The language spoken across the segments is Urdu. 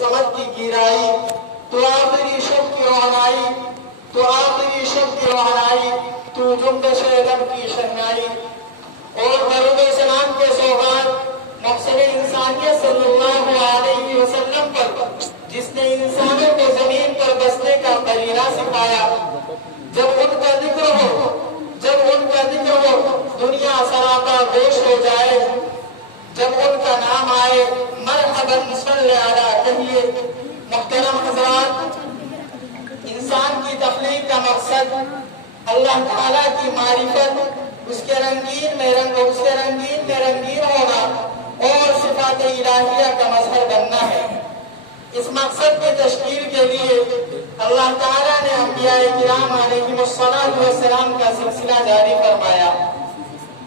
سمجھ کی گہرائی، تو آخری شب کی روحنائی، تو آخری شب کی روحنائی، تو جنبش لب کی شہنائی، اور درود و سلام کے سوغات محسن انسانیت صلی اللہ علیہ وسلم پر، جس نے انسانوں کو زمین پر بسنے کا قرینہ سکھایا۔ جب ان کا ذکر ہو، جب ان کا ذکر ہو، دنیا سراپا گوش ہو جائے۔ جب ان کا نام آئے، مرحباً صلی علی کہیے۔ محترم حضرات، انسان کی تخلیق کا مقصد اللہ تعالیٰ کی معرفت، اس کے رنگین میں رنگین ہونا اور صفات الہیہ کا مظہر بننا ہے۔ اس مقصد کی تشکیل کے لیے اللہ تعالیٰ نے انبیاء کرام علیہم السلام کا سلسلہ جاری فرمایا،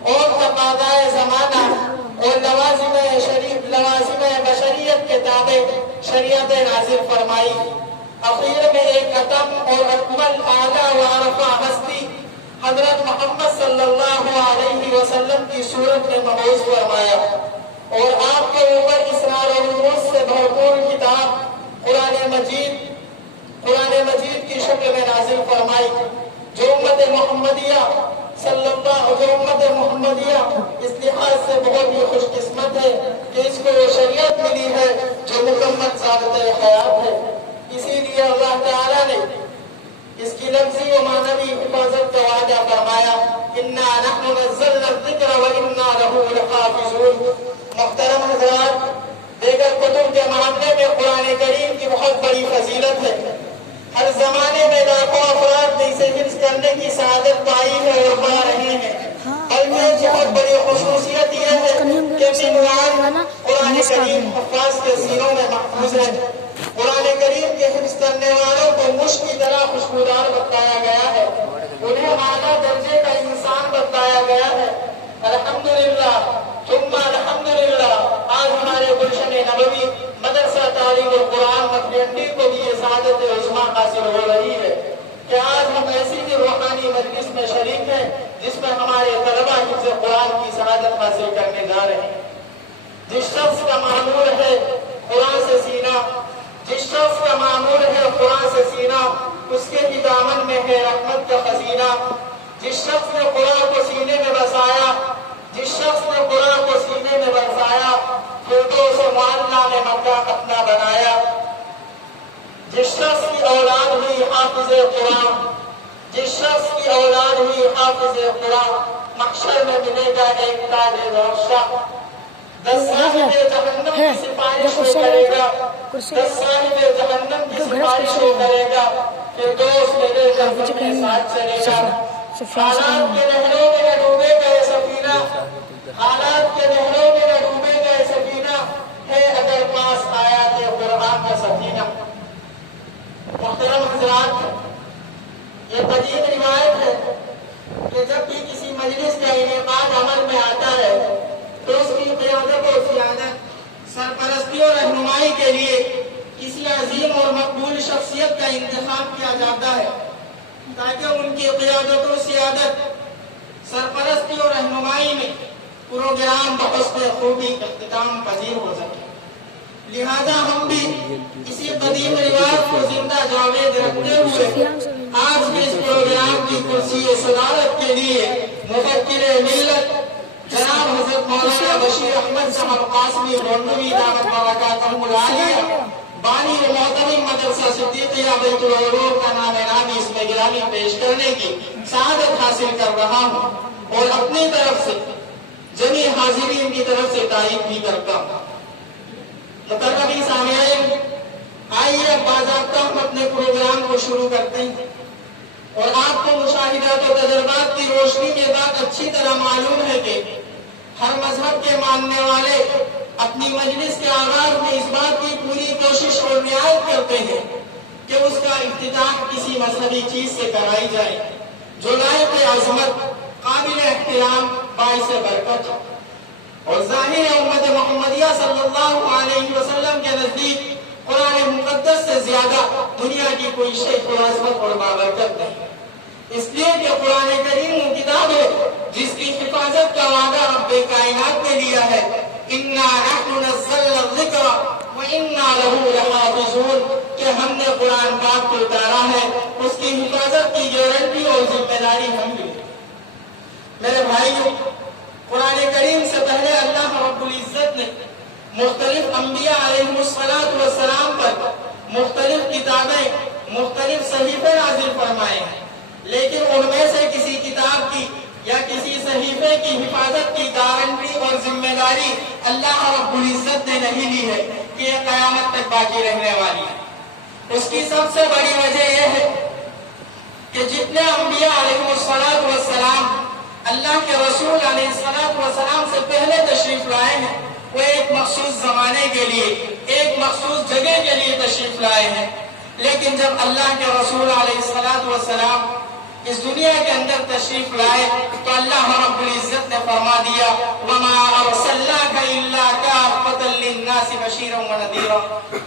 اور تقاضائے زمانہ اور لوازم بشریت کے تابع شریعت نازل فرمائی۔ اخیر میں ایک اتم اور اکمل اعلیٰ و ارفع ہستی حضرت محمد صلی اللہ علیہ وسلم کی صورت میں مبعوث فرمایا، اور آپ کے اوپر اسرار و رموز سے بھرپور کتاب قرآن مجید کی شکل میں نازل فرمائی، جو امت محمدیہ اس لحاظ سے بہت ہی خوش قسمت ہے کہ اس کو وہ شریعت ملی ہے جو مکمل ثابت حیات ہے۔ اسی لیے اللہ تعالیٰ نے اس کی لفظی و معنوی حفاظت کا وعدہ فرمایا، اِنَّا نَحْنُ نَزَّلْنَا الذِّكْرَ وَإِنَّا لَهُ لَحَافِظُونَ۔ محترم حضرات، دیگر کتب کے معاملے میں قرآن کریم کی بہت بڑی فضیلت ہے۔ ہر زمانے میں لاکھوں افراد نے اسے حفظ کرنے کی سعادت پائی ہے اور پا رہے ہیں، بلکہ بہت بڑی خصوصیت یہ ہے کہ منوال قرآن کریم حفاظ کے سینوں میں محفوظ ہے۔ قرآن کریم کے حفظ کرنے والوں کو مشک کی طرح خوشبودار بتایا گیا ہے، انہیں اعلیٰ درجے کا انسان بتایا گیا ہے۔ الحمدللہ ثم الحمدللہ، آج ہمارے گلشن نبوی مدرسہ تعلیم القرآن مکھنٹی کو بھی یہ سعادت عظمیٰ حاصل ہو رہی ہے کہ آج ہم ایسی بھی روحانی مجلس میں شریک ہیں جس میں ہمارے طلبہ حفظ قرآن کی سعادت حاصل کرنے جا رہے ہیں۔ جس شخص کا معمول ہے قرآن سے سینہ، جس شخص کا معمول ہے قرآن سے سینہ، اس کے ہی دامن میں ہے رحمت کا خزینہ۔ جس شخص نے قرآن کو سینے میں بسایا، جس شخص نے قرآن کو سینے میں بسایا، فردوس و معلیٰ میں مکہ اپنا بنایا۔ جس شخص کی اولاد ہوئی حافظ قرآن، جس شخص کی اولاد ہوئی حافظ قرآن، محشر میں ملے گا ایک تاج روشہ۔ 10 صاحب جہنم کی سفارش میں کرے گا، 10 صاحب جہنم کی سفارش میں کرے گا، فردوس میں لے کر اپنے ساتھ چلے گا۔ حالات کے نہروں میں نہ ڈوبے گئے سفینہ، حالات کے نہروں میں نہ ڈوبے گئے سفینہ، ہے اگر پاس آیات قرآن کا سفینہ۔ محترم حضرات، یہ قدیم روایت ہے کہ جب بھی کسی مجلس کا انعقاد عمل میں آتا ہے تو اس کی قیادت و سیادت، سرپرستی اور رہنمائی کے لیے کسی عظیم اور مقبول شخصیت کا انتخاب کیا جاتا ہے تاکہ ان کی قیادت و سیادت، سرپرستی اور رہنمائی میں پروگرام بحسن خوبی اختتام پذیر ہو سکے۔ لہذا ہم بھی اسی قدیم روایت کو زندہ جاوید رکھتے ہوئے آج کے اس پروگرام کی کرسی صدارت کے لیے مفکر ملت جناب حضرت مولانا بشیر احمد صاحب قاسمی گونڈوی دامت برکاتہم العالیہ، بانی و محترم مدرسہ صدیقیہ بیت العلوم کا نام نامی اس میں گرامی پیش کرنے کی سعادت حاصل کر رہا ہوں، اور اپنی طرف سے جمیع حاضرین کی طرف سے تائید بھی کرتا ہوں۔ مکرمی سامعین، آئیے اب باضابطہ ہم اپنے پروگرام کو شروع کرتے ہیں، اور آپ کو مشاہدات و تجربات کی روشنی کے بعد اچھی طرح معلوم ہے کہ ہر مذہب کے ماننے والے اپنی مجلس کے آغاز میں اس بات کی پوری کوشش اور رعایت کرتے ہیں کہ اس کا افتتاح کسی مذہبی چیز سے کرائی جائے جو لائق عظمت، قابل احترام، باعث برکت، اور ظاہر امت محمدیہ صلی اللہ علیہ وسلم کے نزدیک قرآن مقدس سے زیادہ دنیا کی کوئی شے عظمت اور بابرکت نہیں، اس لیے کہ قرآن کریم وہ کتاب ہے جس کی حفاظت کا وعدہ رب کائنات نے لیا ہے، اِنَّا نَحْنُ نَزَّلْنَا الذِّكْرَ وَإِنَّا لَهُ لَحَافِظُونَ۔ رسول کہ ہم نے قرآن پاک کو اتارا ہے، اس کی حفاظت کی گارنٹی اور ذمہ داری ہم بھی ہے۔ میرے بھائیوں، قرآن کریم سے پہلے اللہ رب العزت نے مختلف انبیاء علیہ السلام پر مختلف کتابیں، مختلف صحیفے نازل فرمائے ہیں، لیکن ان میں سے کسی کتاب کی یا کسی صحیفے کی حفاظت کی گارنٹی اور ذمہ داری اللہ رب العزت نے نہیں لی ہے کہ یہ قیامت تک باقی رہنے والی ہے۔ اس کی سب سے بڑی وجہ یہ ہے کہ جتنے انبیاء علیہ السلام اللہ کے رسول علیہ السلام سے پہلے تشریف لائے ہیں، وہ ایک مخصوص زمانے کے لیے، ایک مخصوص جگہ کے لیے تشریف لائے ہیں، لیکن جب اللہ کے رسول علیہ السلام اس دنیا کے اندر تشریف لائے تو اللہ رب العزت نے فرما دیا وَمَا أَرْسَلْنَاكَ إِلَّا كَافَّةً لِلنَّاسِ بَشِيرًا وَنَذِيرًا،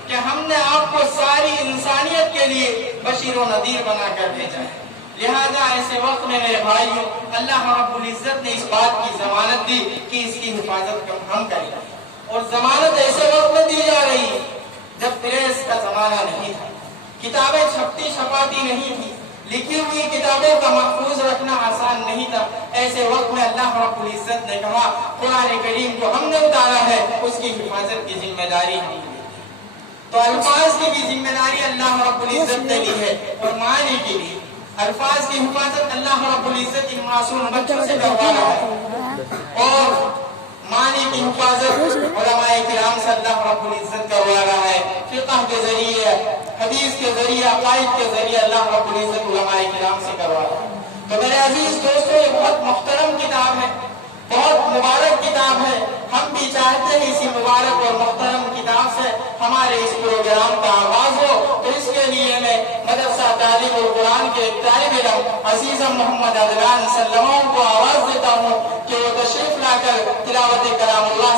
کہ ہم نے آپ کو ساری انسانیت کے لیے بشیر و نذیر بنا کر بھیجا ہے۔ لہذا ایسے وقت میں میرے بھائیوں، اللہ رب العزت نے اس بات کی ضمانت دی کہ اس کی حفاظت ہم کریں، اور ضمانت ایسے وقت میں دی جا رہی ہے جب پریس کا زمانہ نہیں تھا، کتابیں چھپتی چھپاتی نہیں تھی، لکھی ہوئی کتابوں کا محفوظ رکھنا آسان نہیں تھا۔ ایسے وقت میں اللہ رب العزت نے کہا قرآن کریم کو ہم نے اتارا ہے، اس کی حفاظت کی ذمہ داری ہم نے لی ہے۔ تو الفاظ کی بھی ذمہ داری اللہ رب العزت نے لی ہے، اور معنی کی بھی۔ الفاظ کی حفاظت اللہ رب العزت ان معصوم بچوں سے کروا رہا ہے، اور معنی کی حفاظت علماء کرام سے اللہ رب العزت کروا رہا ہے۔ فقہ کے ذریعے، حدیث کے ذریعے، عقائد کے ذریعے اللہ رب العزت علماء کرام سے کروا رہا ہے۔ تو میرے عزیز دوستو، یہ بہت محترم کتاب ہے، بہت مبارک کتاب ہے۔ ہم بھی چاہتے ہیں اسی مبارک اور محترم کتاب سے ہمارے اس پروگرام کا آغاز ہو، تو اس کے لیے میں مدرسہ تعلیم القرآن کے ایک طالب علم عزیزم محمد عدنان سلمان کو آواز دیتا ہوں کہ وہ تشریف لا کر تلاوت کلام اللہ